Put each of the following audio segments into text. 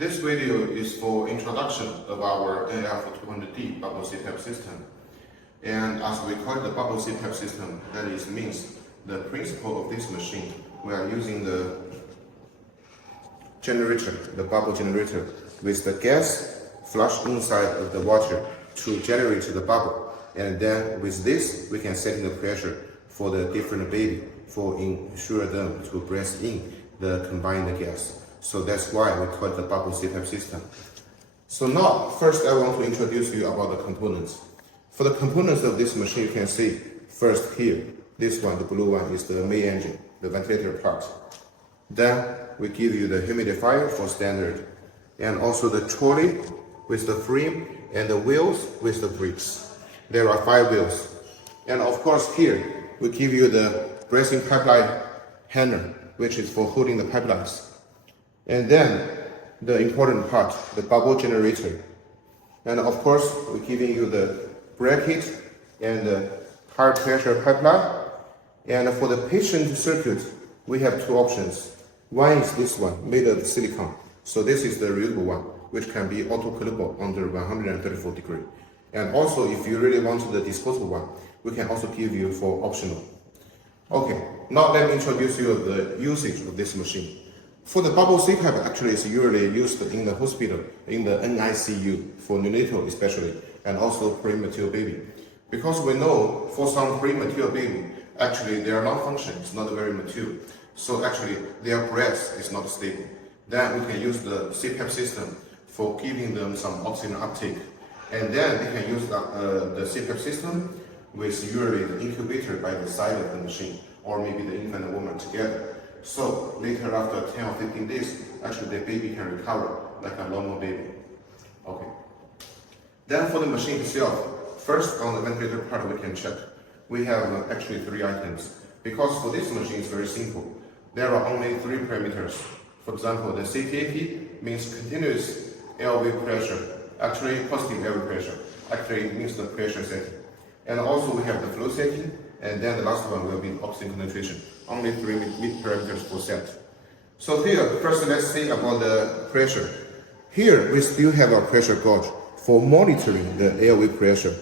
This video is for introduction of our NF200D bubble CPAP system. And as we call it the bubble CPAP system, that is means the principle of this machine. We are using the generator, the bubble generator, with the gas flush inside of the water to generate the bubble. And then with this, we can set in the pressure for the different baby for ensure them to breathe in the combined gas. So that's why we call it the bubble CPAP system. So now, first I want to introduce you about the components. For the components of this machine, you can see first here, this one, the blue one, is the main engine, the ventilator part. Then we give you the humidifier for standard, and also the trolley with the frame and the wheels with the brakes. There are 5 wheels. And of course here, we give you the breathing pipeline hanger, which is for holding the pipelines. And then the important part, the bubble generator. And of course, we're giving you the bracket and the high pressure pipeline. And for the patient circuit, we have 2 options. One is this one, made of silicone. So this is the reusable one, which can be auto-clippable under 134 degrees. And also, if you really want the disposable one, we can also give you for optional. Okay, now let me introduce you the usage of this machine. For the bubble CPAP, actually is usually used in the hospital, in the NICU, for neonatal especially, and also premature baby. Because we know for some premature baby, actually their lung function is not very mature. So actually their breath is not stable. Then we can use the CPAP system for giving them some oxygen uptake. And then they can use the CPAP system with usually the incubator by the side of the machine, or maybe the infant and woman together. So later after 10 or 15 days, actually the baby can recover like a normal baby. Okay. Then for the machine itself, first on the ventilator part we can check. We have actually 3 items. Because for this machine it's very simple. There are only 3 parameters. For example, the CPAP means continuous airway pressure. Actually positive airway pressure. Actually it means the pressure setting. And also we have the flow setting. And then the last one will be oxygen concentration. Only 3 parameters for set. So here, first let's see about the pressure. Here we still have a pressure gauge for monitoring the airway pressure.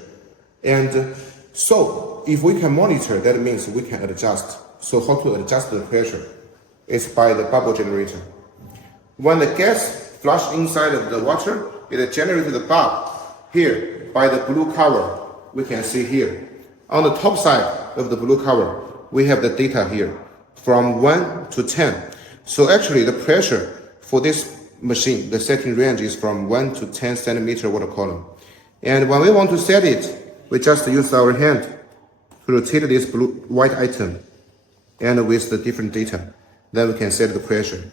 And so if we can monitor, that means we can adjust. So how to adjust the pressure? It's by the bubble generator. When the gas flush inside of the water, it generates the bubble. Here, by the blue cover, we can see here. On the top side of the blue cover, we have the data here from 1 to 10. So actually the pressure for this machine, the setting range is from 1 to 10 centimeter water column. And when we want to set it, we just use our hand to rotate this white item and with the different data. Then we can set the pressure.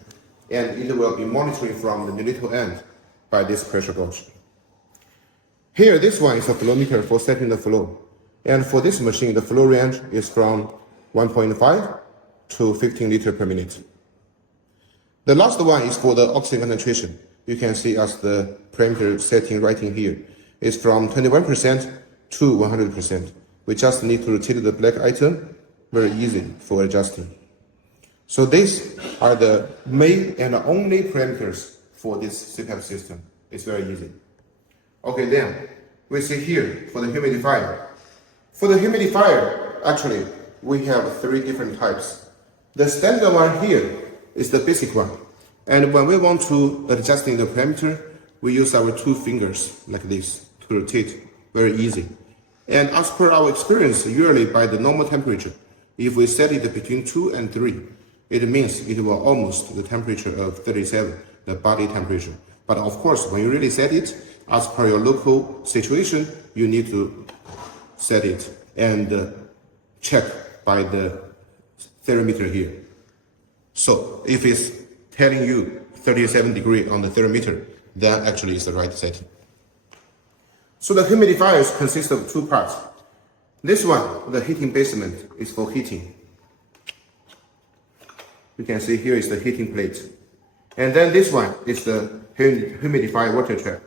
And it will be monitoring from the neonatal end by this pressure gauge. Here, this one is a flow meter for setting the flow. And for this machine, the flow range is from 1.5 to 15 liters per minute. The last one is for the oxygen concentration. You can see as the parameter setting right in here. It's from 21% to 100%. We just need to rotate the black item, very easy for adjusting. So these are the main and only parameters for this CPAP system. It's very easy. Okay, then we see here for the humidifier. For the humidifier, actually, we have 3 different types. The standard one here is the basic one. And when we want to adjust in the parameter, we use our 2 fingers like this to rotate, very easy. And as per our experience, usually by the normal temperature, if we set it between 2 and 3, it means it will almost the temperature of 37, the body temperature. But of course, when you really set it, as per your local situation, you need to set it and check by the thermometer here. So if it's telling you 37 degrees on the thermometer, then actually it's the right setting. So the humidifiers consist of 2 parts. This one, the heating basement, is for heating. You can see here is the heating plate. And then this one is the humidifier water trap.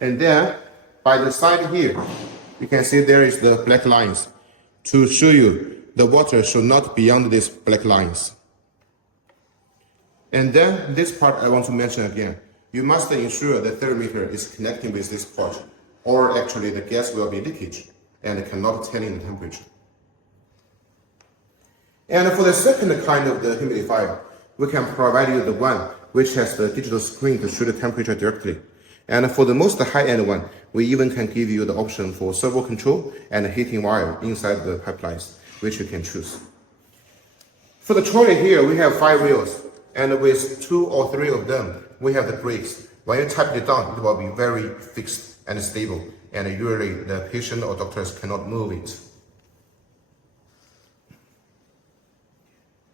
And then by the side here, you can see there is the black lines to show you the water should not beyond these black lines. And then this part I want to mention again. You must ensure the thermometer is connecting with this port, or actually the gas will be leakage and cannot tell in the temperature. And for the second kind of the humidifier, we can provide you the one which has the digital screen to show the temperature directly. And for the most high-end one, we even can give you the option for servo control and heating wire inside the pipelines, which you can choose. For the trolley here, we have 5 wheels, and with 2 or 3 of them, we have the brakes. When you tap it down, it will be very fixed and stable, and usually the patient or doctors cannot move it.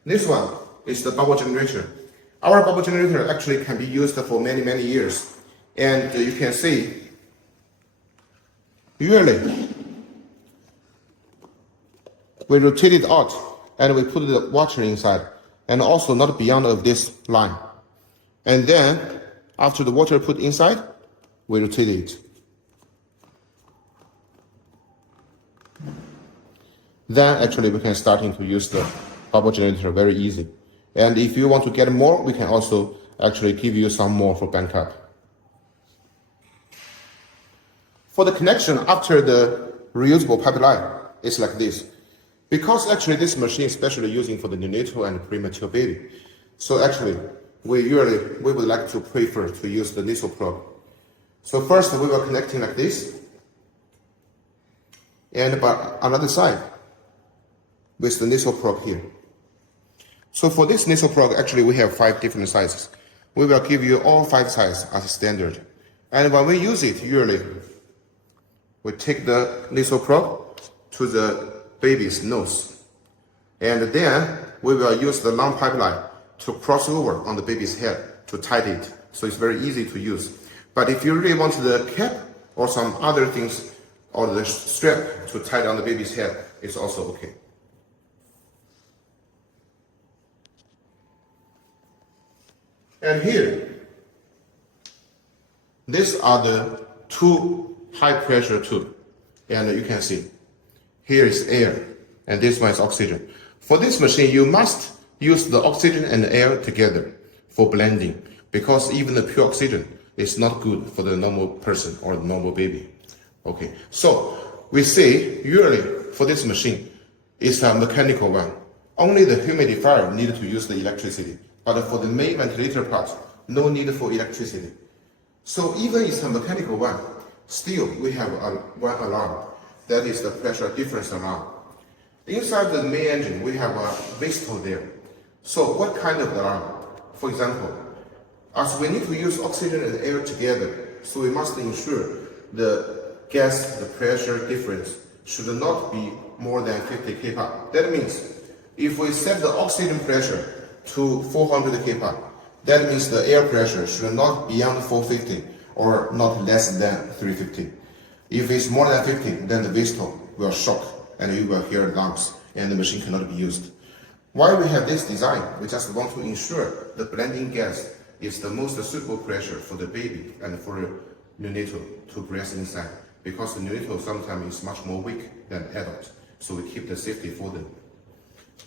This one is the bubble generator. Our bubble generator actually can be used for many, many years. And you can see, usually, we rotate it out and we put the water inside, and also not beyond of this line. And then, after the water put inside, we rotate it. Then actually we can start to use the bubble generator very easy. And if you want to get more, we can also actually give you some more for backup. For the connection after the reusable pipeline, it's like this. Because actually this machine is especially using for the neonatal and premature baby. So actually, we would like to prefer to use the nasal probe. So first we will connecting like this. And by another side, with the nasal probe here. So for this nasal probe, actually we have 5 different sizes. We will give you all 5 sizes as a standard. And when we use it, usually, we take the nasal probe to the baby's nose. And then we will use the long pipeline to cross over on the baby's head to tighten it. So it's very easy to use. But if you really want the cap or some other things or the strap to tie down the baby's head, it's also okay. And here, these are the 2 high pressure tube. And you can see, here is air, and this one is oxygen. For this machine, you must use the oxygen and the air together for blending, because even the pure oxygen is not good for the normal person or the normal baby. Okay, so we say usually for this machine, it's a mechanical one. Only the humidifier needs to use the electricity. But for the main ventilator part, no need for electricity. So even it's a mechanical one, still we have one alarm. That is the pressure difference alarm. Inside the main engine, we have a whistle there. So what kind of alarm? For example, as we need to use oxygen and air together, so we must ensure the gas, the pressure difference should not be more than 50 kPa. That means if we set the oxygen pressure to 400 kPa, that means the air pressure should not be beyond 450 or not less than 350. If it's more than 50, then the whistle will shock and you will hear alarms and the machine cannot be used. Why we have this design? We just want to ensure the blending gas is the most suitable pressure for the baby and for the neonatal to breathe inside, because the neonatal sometimes is much more weak than adult. So we keep the safety for them.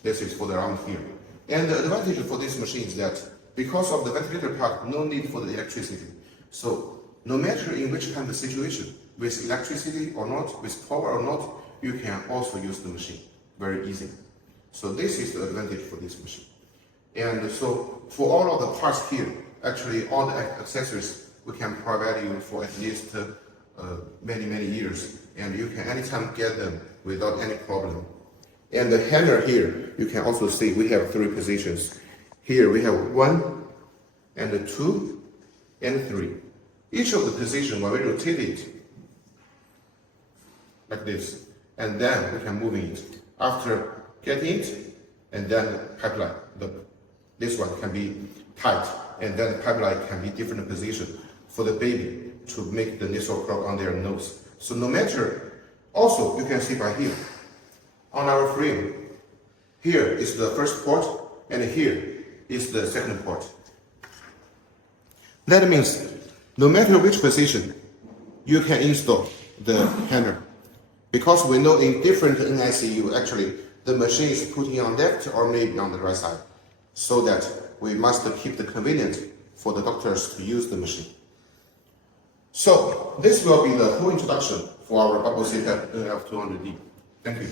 This is for the alarm here. And the advantage for this machine is that because of the ventilator part, no need for the electricity. So no matter in which kind of situation, with electricity or not, with power or not, you can also use the machine very easily. So this is the advantage for this machine. And so for all of the parts here, actually all the accessories we can provide you for at least many, many years. And you can anytime get them without any problem. And the handle here, you can also see we have 3 positions. Here we have 1 and 2 and 3. Each of the positions, when we rotate it like this, and then we can move it. After getting it, and then the pipeline, this one can be tight, and then the pipeline can be different position for the baby to make the nasal probe on their nose. So no matter, also you can see by here, on our frame, here is the first port, and here is the second port. That means no matter which position, you can install the handle. Because we know in different NICU, actually, the machine is putting on left or maybe on the right side, so that we must keep the convenience for the doctors to use the machine. So this will be the full introduction for our bubble CPAP NF200D. Thank you.